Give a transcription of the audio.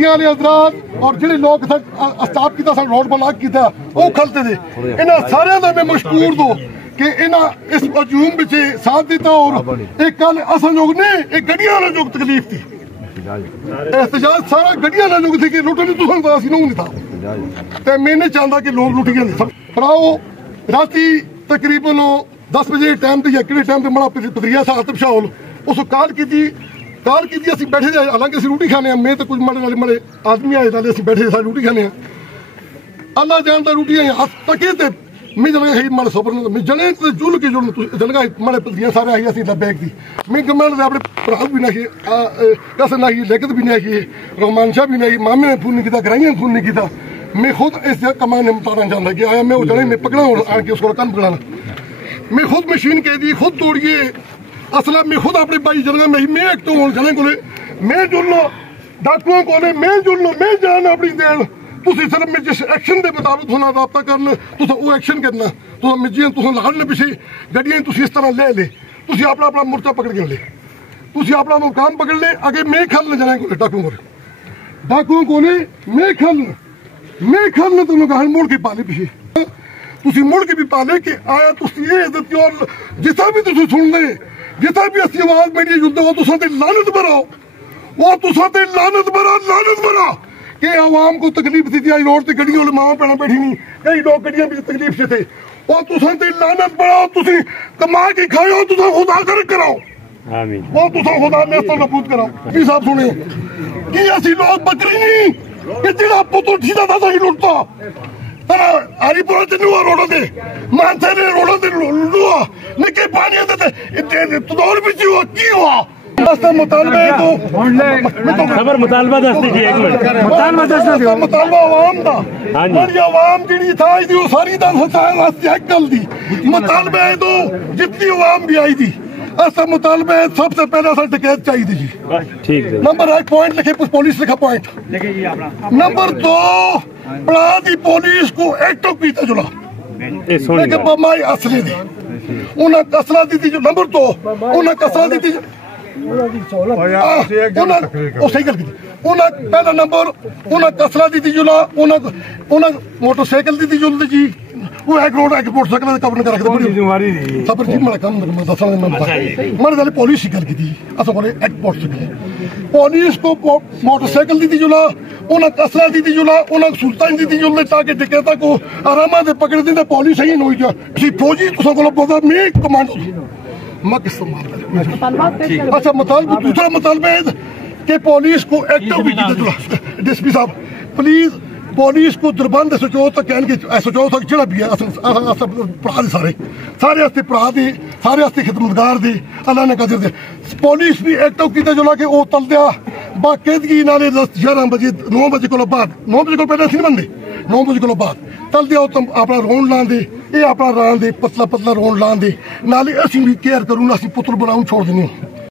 रोटियां वाले हजरात और जिहड़े लोग स्टाफ किया रोड ब्लॉक किया वो खलते थे इन्हां सारियां दा मैं मशकूर दो कि इन्हां इस हजूम विच साथ दिता और एक कल असन लोग ने एक गड्डियां वाला जो तकलीफ थी एहतजाज सारा गड्डियां वाला जो थी कि लुटने तो असीं नहीं था ते मैं नहीं चाहता कि लोग लुटियां नहीं भराओ राती तकरीबन 10 बजे टाइम ते या किहड़े टाइम ते मड़ा पतरिया सा आतिफ शाह उस कॉल की असीं बैठे थे हालांकि असीं रोटी खाने मैं तो कुछ माड़े आदमी आए नाले असीं बैठे सारे रोटी खाने अल्लाह जानता रोटी हथ तके ते मैं जन ही माड़े सोपर मैं जने जुल के जुल जनगा माड़े पतरियां सारे आई असीं बैग दी मैं गमल अपने भरा भी नहीं कस नहीं लिखत भी नहीं रहमान शाह भी नहीं मामे ने फोन नहीं किया ग्राइयां फोन नहीं किया मैं खुद इस कमान ने मुतारना चाहता कि आया मैं वो जने मैं पकड़ा आन के उसको कम पकड़ाना मैं खुद मशीन कह दी खुद तोड़िए असला मैं खुद अपने भाई जन मैं एक तो जने को मैं जुल लो डाकुओं को मैं जुल लो मैं जान अपनी देन तुसी सिर्फ मैं जिस एक्शन के मुताबिक तुहां राबता करना तुसां वो एक्शन करना तुसां मिजियां तुसां लाड़ने पिछे गड्डियां तुसी इस तरह ले तुसी अपना अपना मोर्चा पकड़ के ले तुसी अपना मुकाम पकड़ ले आगे मैं खलना जाने को डाकुओं को मैं खलना तुम कहा मुड़ के पाले पिछे तुसी मुड़ के भी पाले कि आया तुसी ये इज्जत और जितना भी तुसी सुनने जितना भी असली आवाज मेरी युद्ध वो तुसां ते लानत भराओ लानत भरा कि आवाम को तकलीफ थी आज रोड से गड्डियों वाले मावा भैन बैठी नहीं कई लोग गड्डियां भी तकलीफ से थे और तुसां ते लानत भराओ तुसी कमा के खाओ तुसां खुदा कर कराओ आमीन वो तुसां खुदा ने तो नबूद कराओ जी साहब सुने कि असली लोग बकरी नहीं कि जिहड़ा पुत्तर ठीदा था सही लुटता हरिपुरा च नुआ रोडों से मानसा ने रोडों से लुआ निके पानी तदौर भी हुआ की हुआ मुतालबा है तो खबर मुतालबा दस दीजिए एक मिनट मुतालबा आवाम दा और ये आवाम जिहड़ी था दी वो सारी दा चेक कर दी मुतालबा है तो जितनी आवाम भी आई थी ऐसा मुतालबा है सबसे पहले असा डकैत चाहिए जी ठीक है नंबर 1 पॉइंट लिखे पुलिस लिखा पॉइंट नंबर 2 बड़ा दी पुलिस को एक्टिव कीता जुला लेकिन बमाई असली दी उन्हें कसला दी जो नंबर 2 उन्हें कसला दी पहला नंबर उन्हें कसला दी जुला उन्हें मोटरसाइकिल दी जुलदी जी वो एक रोड एक मोटरसाइकिल कवर कर रखते सबर जी मेरा काम मैंने पुलिस गल की असो बोले एक मोटरसाइकिल पुलिस को मोटरसाइकिल दी जुला उन्हें कसला दी जुला उन्हें सुल्तान दी जुलदे ताकि डकैता को आराम से पकड़ दी पुलिस ही नहीं हुई फौजी तुसा को पता मैं कमांडो अच्छा मुतालबा दूसरा मुतालबा है कि पुलिस को एक्टिव भी डीएसपी साहब प्लीज पुलिस को दुर्बंध सचो तक कह सचो तक जो भी है भरा सारे भरा दी सारे खिदमतगार दी अल्लाह ने कदर दे पुलिस भी एक्टिव किया जो कि वो तलदिया बाकायदगी नाले 11 बजे 9 बजे को बाद 9 बजे को पहले नहीं बनते 9 बजे को बाद तलदिया अपना रोन लाने ये अपना रान दे पतला रोन लाने नाले असीं भी केयर करूँ असीं पुत्र बनाऊँ छोड़ देनी